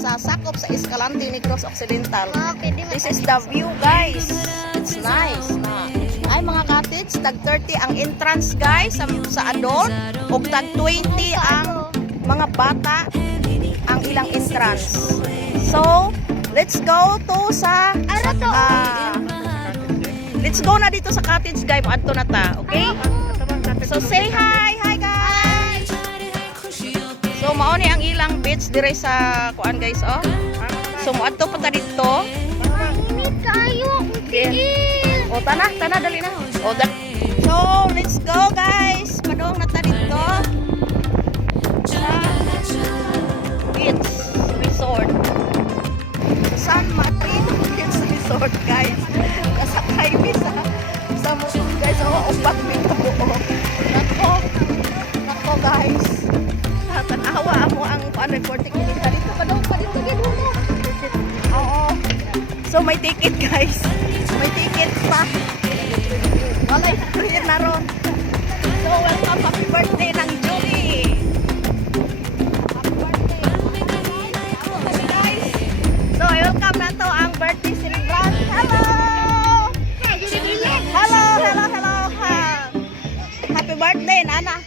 sa sakop sa Escalante Negros Occidental. This is the view, guys. It's nice. Ay mga cottage, tag 30 ang entrance, guys, sa adult, ug tag 20 ang mga bata ang ilang entrance. So, let's go to sa let's go na dito sa cottage, guys. Adto na ta, okay? So say hi, guys. So mao ni ang ilang beach dire sa kuan, guys, oh. So moadto pa ta dito. Mainit kayo. O tana dali na. So let's go, guys. Padong na ta dito. Sa beach resort. San Martin Beach Resort, guys. Kasakay mi sa motor, guys. Upat mi ka buo. Nako, guys. Tanawa mo ang ano 40 minutes dito pa dito gid. Oo. So may ticket, guys. May ticket pa. Walay free na ron. So welcome, happy birthday ng Julie. Happy birthday. Guys. So welcome na to ang birthday celebrant. Hello. Hello. Happy birthday, Nana.